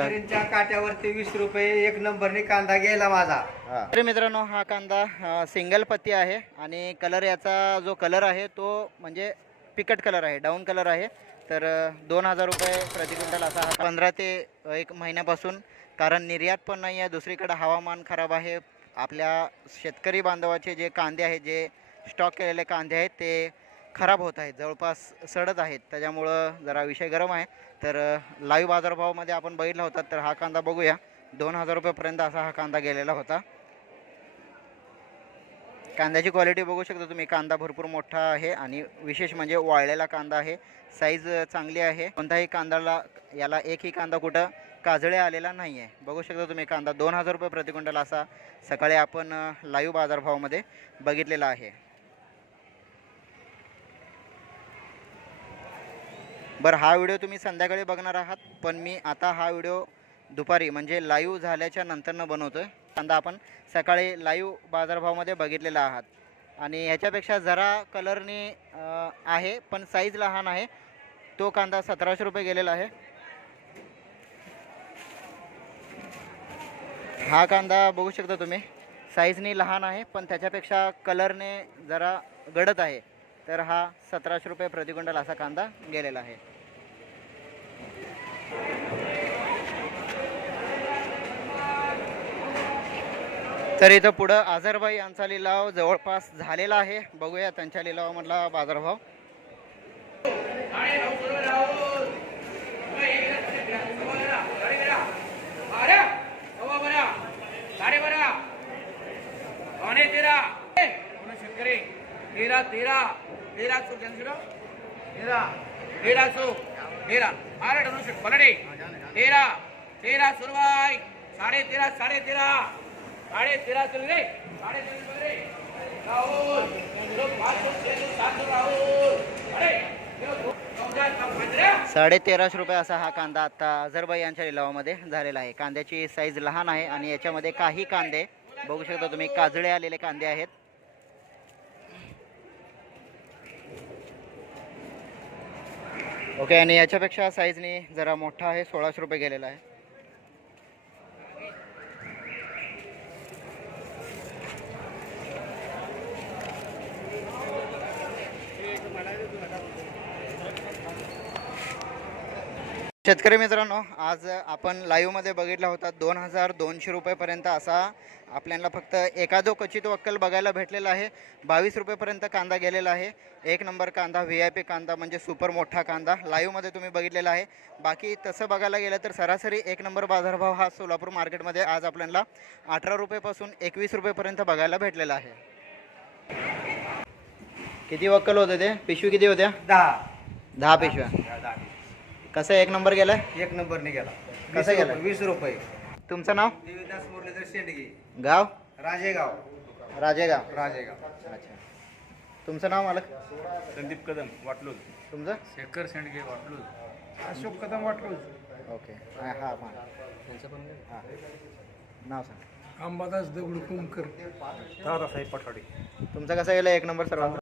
बघा शेतकऱ्यांच्या काट्यावरती वीस रुपये एक नंबरने कांदा गेला माझा. तर मित्रांनो हा कांदा अ, सिंगल पत्ती आहे आणि कलर याचा जो कलर आहे तो म्हणजे पिकट कलर आहे डाऊन कलर आहे. तर अ, दोन हजार रुपये प्रति क्विंटल असा हा पंधरा ते एक महिन्यापासून. कारण निर्यात पण नाही आहे दुसरीकडे हवामान खराब आहे. आपल्या शेतकरी बांधवाचे जे कांदे आहेत जे स्टॉक केलेले कांदे आहेत ते खराब होत आहेत. जवळपास सडत आहेत. त्याच्यामुळं जरा विषय गरम आहे. तर लाईव्ह बाजारभावामध्ये आपण बघितला होता. तर हा कांदा बघूया. दोन हजार रुपयेपर्यंत असा हा कांदा गेलेला होता. कांद्याची क्वालिटी बघू शकता तुम्ही. कांदा भरपूर मोठा आहे आणि विशेष म्हणजे वाळलेला कांदा आहे. साईज चांगली आहे. कोणताही कांद्याला याला एकही कांदा कुठं काजळे आलेला नाही आहे बघू शकता तुम्ही कांदा दोन हजार रुपये प्रति क्विंटल असा सकाळी आपण लाईव्ह बाजारभावामध्ये बघितलेला आहे. बरं हा व्हिडिओ तुम्ही संध्याकाळी बघणार आहात पण मी आता हा व्हिडिओ दुपारी म्हणजे लाईव्ह झाल्याच्या नंतरनं बनवतो आहे कांदा आपण सकाळी लाईव्ह बाजारभावामध्ये बघितलेला आहात. आणि ह्याच्यापेक्षा जरा कलरने आहे पण साईज लहान आहे. तो कांदा सतराशे रुपये गेलेला आहे. हा कांदा बघू शकता तुम्ही. साईजनी लहान आहे पण त्याच्यापेक्षा कलरने जरा गडत आहे. तर हा सतराशे रुपये प्रतिक्विंटल असा कांदा गेलेला आहे. तर इथं पुढं आझरबाई यांचा लिलाव जवळपास झालेला आहे. बघूया त्यांच्या लिलावामधला बाजारभाव. तेरा तेरा. तेरा तेरा सुरवाई साडे तेरा साढ़े तेरा तेरा चल रे. तेरा चल रे. राहुल. जो सौ छह सौ सात सौ राहुल. अरे रुपये असा हा कांदा आता अझरबाई यांच्या लिलावामध्ये झालेला आहे. कांद्याची साईज लहान आहे आणि याच्यामध्ये काही कांदे बघू शकता तुम्ही काजळे आलेले कांदे आहेत. ओके आणि याच्यापेक्षा साईजने जरा मोठा आहे सोळाशे रुपये गेलेला आहे. शेतकरी मित्रांनो आज आपण लाईव्हमध्ये बघितला होता दोन हजार दोनशे रुपयेपर्यंत असा आपल्याला फक्त एखादो क्वचित वक्कल बघायला भेटलेला आहे. बावीस रुपयेपर्यंत कांदा गेलेला आहे. एक नंबर कांदा व्ही आय पी कांदा म्हणजे सुपर मोठा कांदा लाईव्हमध्ये तुम्ही बघितलेला आहे. बाकी तसं बघायला गेलं तर सरासरी एक नंबर बाजारभाव हा सोलापूर मार्केटमध्ये आज आपल्याला अठरा रुपयेपासून एकवीस रुपयेपर्यंत बघायला भेटलेला आहे. किती वक्कल होते ते? पिशवी किती होत्या? दहा. दहा पिशव्या. कसं एक नंबर गेलाय? एक नंबरने गेला कसा गेला? रुपये- वीस रुपये. तुमचं नाव? देवीदास मुरलीधर शेंडगे. गाव? राजेगाव. राजेगाव. राजेगाव. अच्छा. तुमचं नाव मालक? संदीप कदम वाटलोज. तुमचं? शेखर शेंडगे वाटलोज. अशोक कदम वाटलो ओके. हा हा हा. हा. नाव सांग. अंबादास दगडू कुमकर दादासाहेब पठाडे तुमचं कसं गेलं एक नंबर सर्वांचा